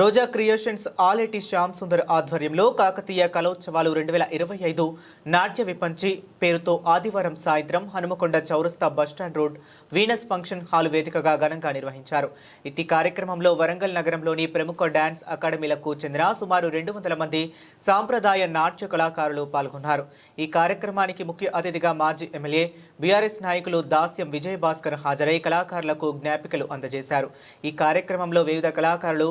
రోజా creations Aleti Shyam Sundar ఆధ్వర్యంలో కాకతీయ కళోత్సవాలు 2025 నాట్య విపంచి పేరుతో ఆదివారం సాయంత్రం హనుమకొండ చౌరస్తా bus stand road Venus function hall వేదికగా ఘనంగా నిర్వహించారు. ఇట్టి కార్యక్రమంలో వరంగల్ నగరంలోని ప్రముఖ డాన్స్ అకాడమీలకు చెందిన సుమారు 200 మంది సాంప్రదాయ నాట్య కళాకారులు పాల్గొన్నారు. ఈ కార్యక్రమానికి ముఖ్య అతిథిగా మాజీ ఎమ్మెల్యే బీఆర్ఎస్ నాయకులు దాస్యం విజయ్ భాస్కర్ హాజరై కళాకారులకు జ్ఞాపికలు అందజేశారు. ఈ కార్యక్రమంలో వివిధ కళాకారులు,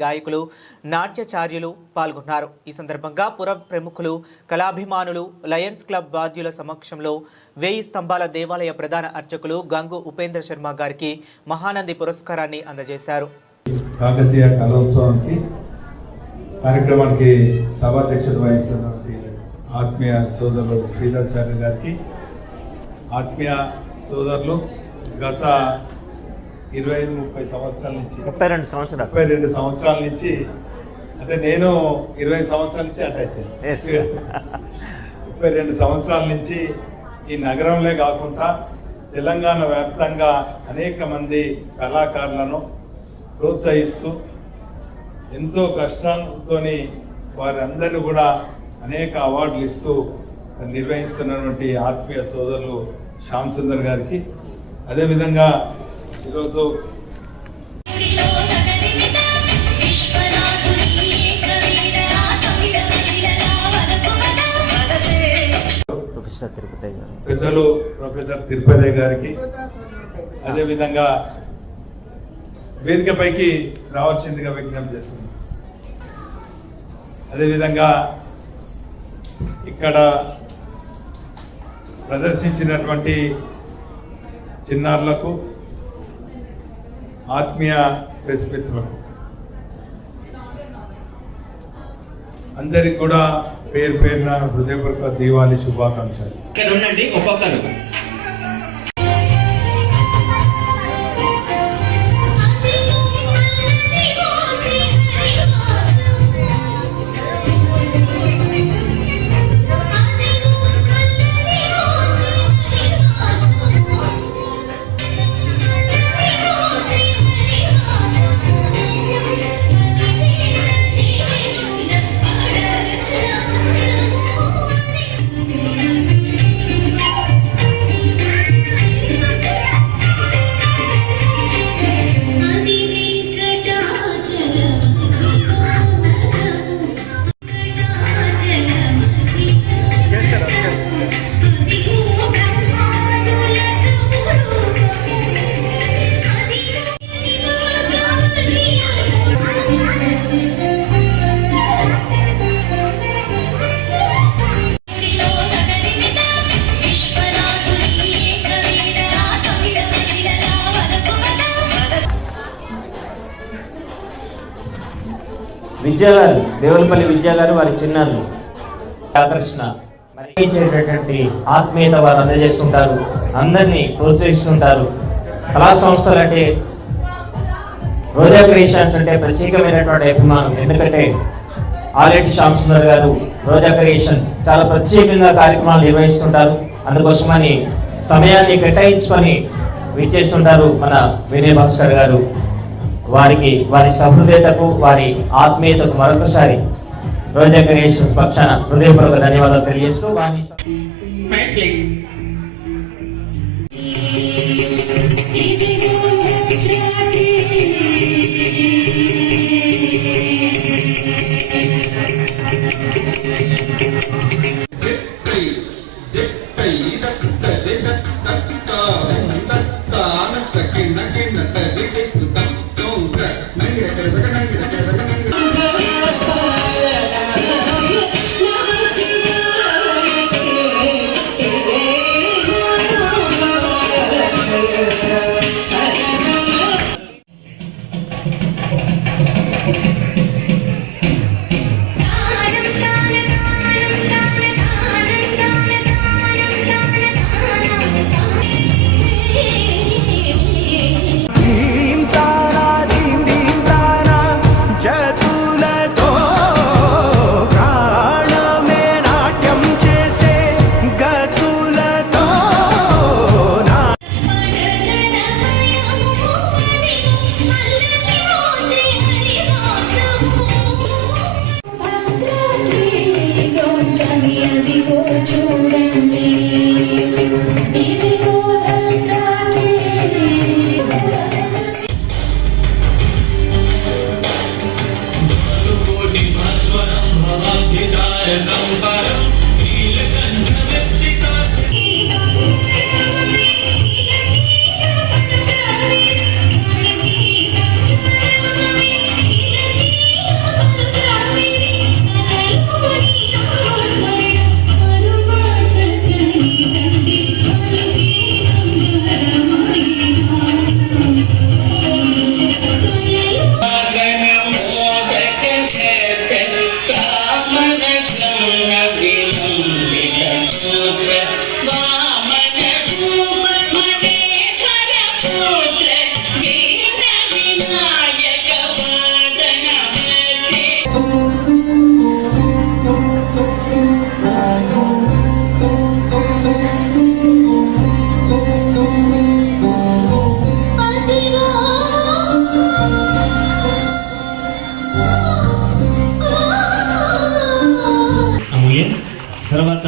గాయకులు, నాట్యచార్యులు పాల్గొన్నారు. ఈ సందర్భంగా పుర ప్రముఖులు, కళాభిమానులు, లయన్స్ క్లబ్ బాధ్యుల సమక్షంలో 1000 స్తంభాల దేవాలయ ప్రధాన అర్చకులు గంగు ఉపేంద్ర శర్మ గారికి మహానంది పురస్కారాన్ని అందజేశారు. కాకతీయ కళోత్సవానికి కార్యక్రమానికి సభాధ్యక్షత వహిస్తున్నటువంటి ఆత్మీయ సోదరులు శ్రీధర్చార్య గారికి, ఆత్మీయ సోదరులు గత 25-30 సంవత్సరాల నుంచి 32 సంవత్సరాల నుంచి, అంటే నేను 20 సంవత్సరాల నుంచి అటాచ్ అయ్యాను. 32 సంవత్సరాల నుంచి ఈ నగరంలో కాకుండా తెలంగాణ వ్యాప్తంగా అనేక మంది కళాకారులను ప్రోత్సహిస్తూ ఎంతో కష్టంతో వారందరినీ కూడా అనేక అవార్డులు ఇస్తూ నిర్వహిస్తున్నటువంటి ఆత్మీయ సోదరులు శ్యామ్ సుందర్ గారికి, అదేవిధంగా ఈరోజు పెద్దలు ప్రొఫెసర్ తిరుపతి గారికి, అదేవిధంగా వేదికపైకి రావాల్సిందిగా విజ్ఞప్తి చేస్తున్నాం. అదేవిధంగా ఇక్కడ ప్రదర్శించినటువంటి చిన్నారులకు, ఆత్మీయ ప్రెస్ మిత్రులకు అందరికి కూడా పేరు పేరున హృదయపూర్వక దీపావళి శుభాకాంక్షలు. విద్యా గారు, దేవులపల్లి విద్యా గారు, వారి చిన్నారులు ఆకర్షణ మరి ఆత్మీయత వారు అందజేస్తుంటారు, అందరినీ ప్రోత్సహిస్తుంటారు. కళా సంస్థలు అంటే, రోజా క్రియేషన్స్ అంటే ప్రత్యేకమైనటువంటి అభిమానం. ఎందుకంటే ఆలేటి శ్యామ్ సుందర్ గారు రోజా క్రియేషన్స్ చాలా ప్రత్యేకంగా కార్యక్రమాలు నిర్వహిస్తుంటారు. అందుకోసమని సమయాన్ని కేటాయించుకొని విచ్చేస్తుంటారు మన విజయ్ భాస్కర్ గారు. వారికి, వారి సహృదయతకు, వారి ఆత్మీయతకు మరొకసారి రోజా క్రియేషన్స్ పక్షాన హృదయపూర్వక ధన్యవాదాలు తెలియజేస్తూ జయ తర్వాత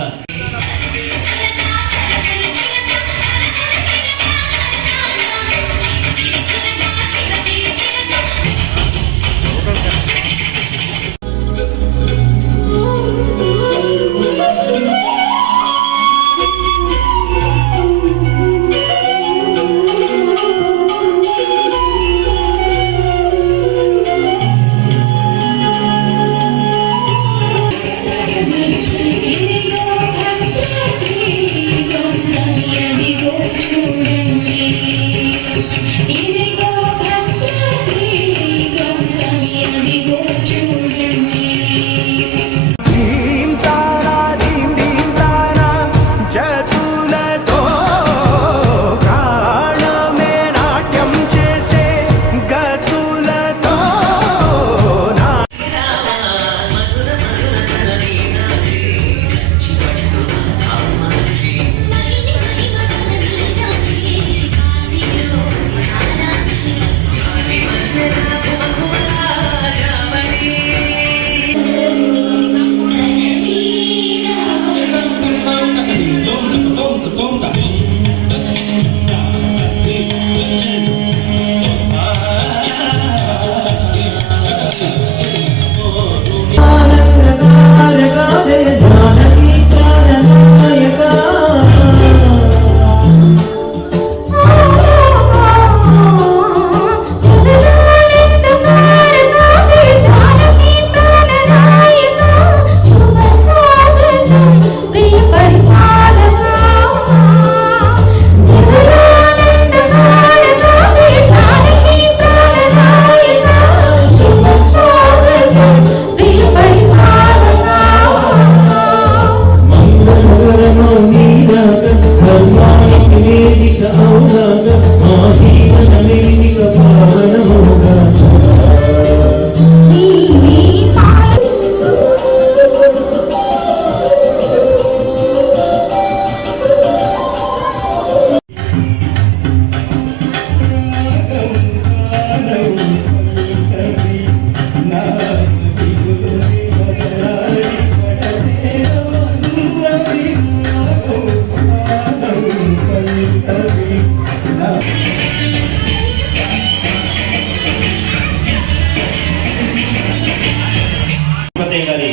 గారి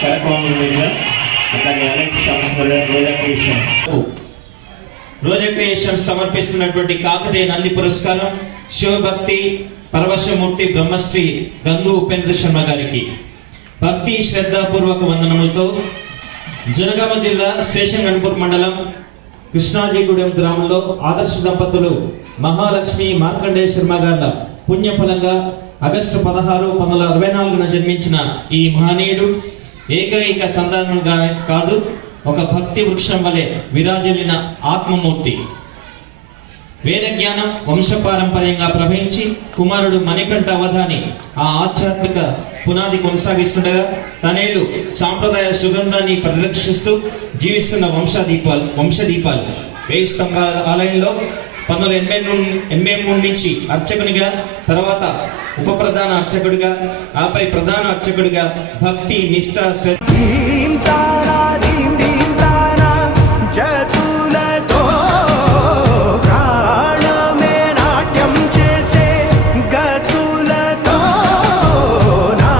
కార్యక్రమం మీద అట్లాగే అలెక్స్ సంస్థల రోజా క్రియేషన్స్ సమర్పిస్తున్నటువంటి కాకతీయ నంది పురస్కారం శివభక్తి పరవశమూర్తి బ్రహ్మశ్రీ గంగు ఉపేంద్ర శర్మ గారికి భక్తి శ్రద్ధాపూర్వక వందనములతో జనగామ జిల్లా శేషంగన్పూర్ మండలం కృష్ణాజీగూడెం గ్రామంలో ఆదర్శ దంపతులు మహాలక్ష్మి మార్కండేయ శర్మ గారి పుణ్యఫలంగా ఆగస్టు 16, 1964 జన్మించిన ఈ మహనీయుడు ఏకైక సంతానంగానే కాదు, ఒక భక్తి వృక్షం వలె విరాజిల్లిన ఆత్మమూర్తి. వేద జ్ఞానం వంశపారంపర్యంగా ప్రవహించి కుమారుడు మణికంఠ అవధాని ఆ ఆధ్యాత్మిక పునాది కొనసాగిస్తుండగా తనేలు సాంప్రదాయ సుగంధాన్ని పరిరక్షిస్తూ జీవిస్తున్న వంశదీపాలు 1000 స్తంభాల ఆలయంలో 1983 నుంచి అర్చకునిగా, తర్వాత ఉప ప్రధాన అర్చకుడిగా, ఆపై ప్రధాన అర్చకుడిగా భక్తి నిష్ఠ